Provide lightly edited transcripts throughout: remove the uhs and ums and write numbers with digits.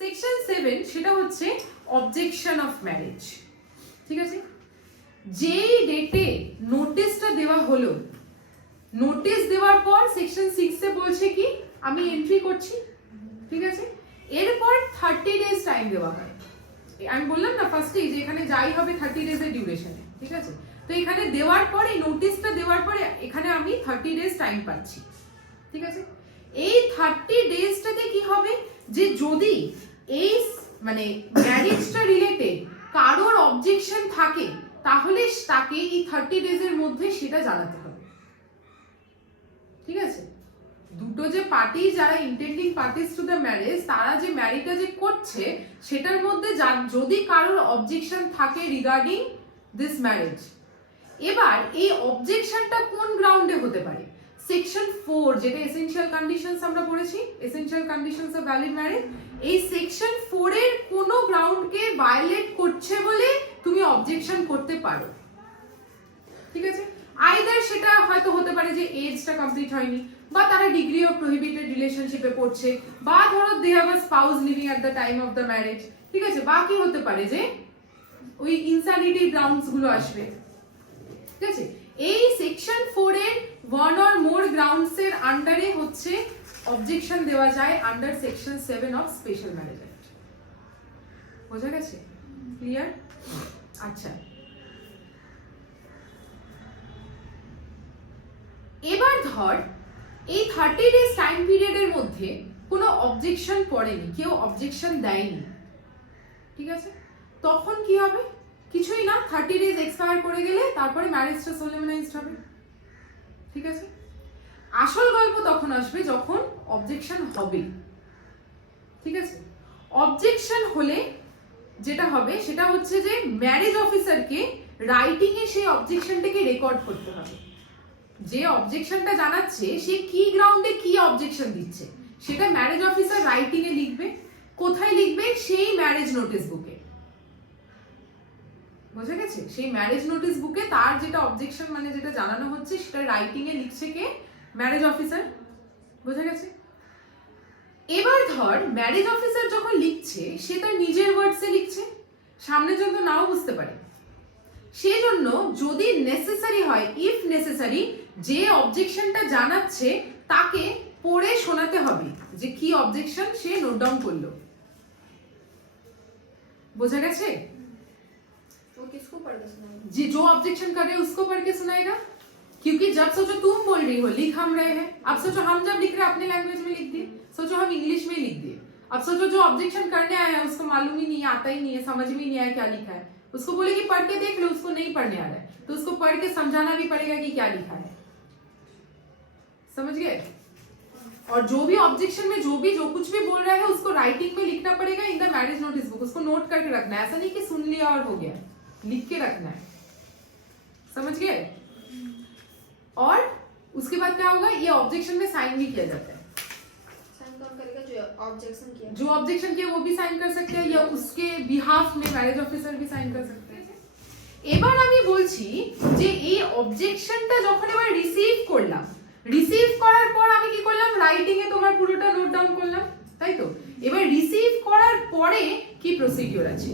Section 7 সেটা হচ্ছে objection of marriage. ঠিক আছে, যেই ডেটে নোটিশটা দেওয়া হলো, নোটিশ দেওয়ার পর সেকশন 6 এ বলছে কি আমি এন্ট্রি করছি। ঠিক আছে, এরপর 30 ডেজ টাইম দেওয়া হয়। আমি বললাম না ফার্স্টেই যে এখানে যাই হবে 30 ডেজের ডিউরেশনে। ঠিক আছে, তো এখানে দেওয়ার পরে নোটিশটা দেওয়ার পরে এখানে আমি 30 ডেজ টাইম পাচ্ছি। ঠিক আছে, এই 30 ডেজটাতে কি হবে যে যদি এই মানে ম্যারেজটা রিলেটেড কারোর অবজেকশন থাকে তাহলে তাকে এই 30 ডেজের মধ্যে সেটা জানাতে হবে। ঠিক আছে, দুটো যে পার্টি যারা intending parties to the marriage তারা যে ম্যারিজটা যে করছে সেটার মধ্যে যদি কারোর অবজেকশন থাকে রিগার্ডিং দিস ম্যারেজ, এবার এই অবজেকশনটা কোন গ্রাউন্ডে হতে পারে? সেকশন 4 যেটা এসেনশিয়াল কন্ডিশনস আমরা পড়েছি, essential conditions of valid marriage, এই সেকশন 4 এর কোন গ্রাউন্ডকে ভায়োলেট করছে বলে তুমি অবজেকশন করতে পারো। ঠিক আছে, আইদার সেটা হয়তো হতে পারে যে এজটা কমপ্লিট হয়নি, বা তারা ডিগ্রি অফ প্রহিবিটেড রিলেশনশিপে পড়ছে, বা ধরো they have a spouse living at the time of the marriage. ঠিক আছে, বা কি হতে পারে যে ওই ইনস্যানিটি গ্রাউন্ডস গুলো আসবে। ঠিক আছে, এই সেকশন 4 এর ওয়ান অর মোর গ্রাউন্ডস এর আন্ডারে হচ্ছে অবজেকশন দেওয়া যায় under section 7 of special marriage act. বোঝা গেছে? ক্লিয়ার? আচ্ছা, এবার ধর এই 30 ডেজ টাইম পিরিয়ডের মধ্যে কোনো অবজেকশন পড়েনি, কেউ অবজেকশন দেয়নি। ঠিক আছে, তখন কি হবে? কিছুই না, 30 ডেজ এক্সপায়ার করে গেলে তারপরে ম্যারেজটা সোলেমনাইজড হবে। ঠিক আছে, আসল গল্প তখন আসবে যখন অবজেকশন হবে। ঠিক আছে, অবজেকশন হলে যেটা হবে সেটা হচ্ছে যে ম্যারেজ অফিসারকে রাইটিং এ সেই অবজেকশনটাকে রেকর্ড করতে হবে। যে অবজেকশনটা জানাচ্ছে সে কি গ্রাউন্ডে কি অবজেকশন দিচ্ছে সেটা ম্যারেজ অফিসার রাইটিং এ লিখবে। কোথায় লিখবে? সেই ম্যারেজ নোটিশ বুকে। বোঝা গেছে? সেই ম্যারেজ নোটিশ বুকে তার যেটা অবজেকশন মানে যেটা জানানো হচ্ছে সেটা রাইটিং এ লিখছে কে? Marriage officer. বোঝা গেছে? এবার ধর ম্যারেজ অফিসার যখন লিখছে সে তার নিজের ওয়ার্ডসে লিখছে, সামনে যত নাও বুঝতে পারে। সেজন্য যদি নেসেসারি হয়, ইফ নেসেসারি, যে অবজেকশনটা জানাচ্ছে তাকে পড়ে শোনাতে হবে যে কি অবজেকশন সে নোট ডাউন করলো। বোঝা গেছে? वो किसको पढ़ के सुनाएगा? जी, जो ऑब्जेक्शन कर रहे हैं उसको पढ़ के सुनाएगा। क्योंकि जब सोचो तुम बोल रही हो, लिख हम रहे हैं, अब सोचो हम जब लिख रहे हैं अपने लैंग्वेज में लिख दिए, सोचो हम इंग्लिश में लिख दिए। अब सोचो जो ऑब्जेक्शन करने आया है उसको मालूम ही नहीं, आता ही नहीं है, समझ में ही नहीं आया क्या लिखा है, उसको बोले कि पढ़ के देख लो, उसको नहीं पढ़ने आ रहा है तो उसको पढ़ के समझाना भी पड़ेगा कि क्या लिखा है। समझ गए? और जो भी ऑब्जेक्शन में जो कुछ भी बोल रहा है उसको राइटिंग में लिखना पड़ेगा in the marriage notice book. उसको नोट करके रखना है, ऐसा नहीं कि सुन लिया और हो गया, लिख के रखना है। समझ गए? और उसके बाद क्या होगा, ये ऑब्जेक्शन में साइन भी किया जाता है। साइन कौन करेगा? जो ऑब्जेक्शन किया, जो ऑब्जेक्शन किया वो भी साइन कर सकते हैं, या उसके बिहाफ में मैरिज ऑफिसर भी साइन कर सकते हैं। এবার আমি বলছি যে এই অবজেকশনটা যখন এবার রিসিভ করলাম, রিসিভ করার পর আমি কি করলাম? রাইটিং এ তোমার পুরোটা নোট ডাউন করলাম, তাই তো? এবার রিসিভ করার পরে কি প্রসিডিওর আছে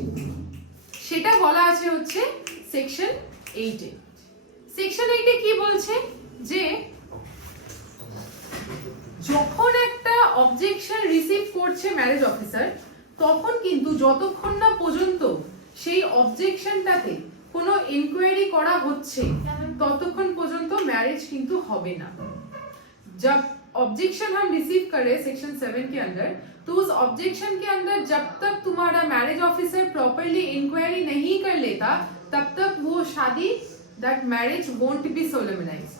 সেটা বলা আছে হচ্ছে সেকশন 8 এ। সেকশন 8 এ কি বলছে যে যখন একটা অবজেকশন রিসিভ করছে ম্যারেজ অফিসার তখন কিন্তু যতক্ষণ না পর্যন্ত সেই অবজেকশনটাতে কোনো ইনকোয়ারি করা হচ্ছে ততক্ষণ পর্যন্ত ম্যারেজ কিন্তু হবে না। जब ऑब्जेक्शन हम रिसीव करें सेक्शन 7 के अंदर, तो उस ऑब्जेक्शन के अंदर जब तक तुम्हारा मैरिज ऑफिसर प्रॉपर्ली इंक्वायरी नहीं कर लेता तब तक वो शादी, that marriage won't be solemnised.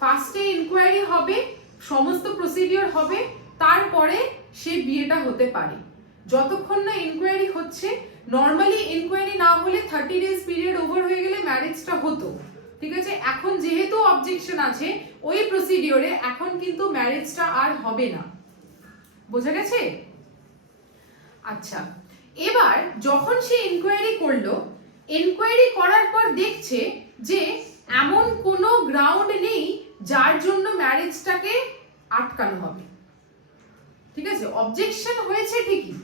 फार्स्टे इंक्वायरी হবে, সমস্ত প্রসিডিওর হবে, তারপরে সে বিয়েটা হতে পারে। যতক্ষণ না ইনকোয়ারি হচ্ছে, নরমালি ইনকোয়ারি না হলে 30 ডেজ পিরিয়ড ওভার হয়ে গেলে ম্যারেজটা হতো। ঠিক আছে, এখন যেহেতু অবজেকশন আছে ওই প্রসিডিওরে এখন কিন্তু ম্যারেজটা আর হবে না। বোঝা গেছে? আচ্ছা, এবার যখন সে ইনকোয়ারি করলো, ইনকোয়ারি করার পর দেখছে যে এমন কোনো গ্রাউন্ড নেই যার জন্য ম্যারেজটাকে আটকানো হবে। ঠিক আছে, অবজেকশন হয়েছে ঠিকই,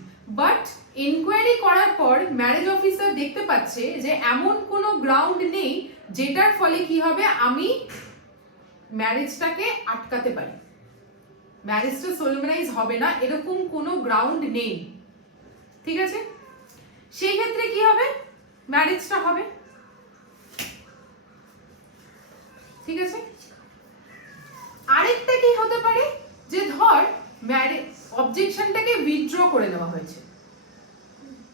বাট ইনকোয়ারি করার পর ম্যারেজ অফিসার দেখতে পাচ্ছে যে এমন কোনো গ্রাউন্ড নেই যেটার ফলে কি হবে, আমি ম্যারেজটাকে আটকাতে পারি, ম্যারেজটা সোলমেনাইজ হবে না, এরকম কোনো গ্রাউন্ড নেই। ঠিক আছে, সেই ক্ষেত্রে কি হবে, ম্যারেজটা হবে। ঠিক আছে, আরেকটা কি হতে পারে, যে ধর ম্যারেজ অবজেকশনটাকে উইথড্র করে নেওয়া হয়েছে,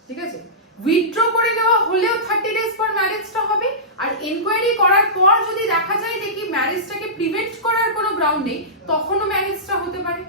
ঠিক আছে, উইথড্র করে নেওয়া হলেও 30 ডেজ পর ম্যারেজটা হবে, আর এনকোয়ারি করার পর যদি দেখা যায় যে কি ম্যারেজটাকে প্রিভেন্ট করার কোনো গ্রাউন্ড নেই, তখনও ম্যারেজটা হতে পারে।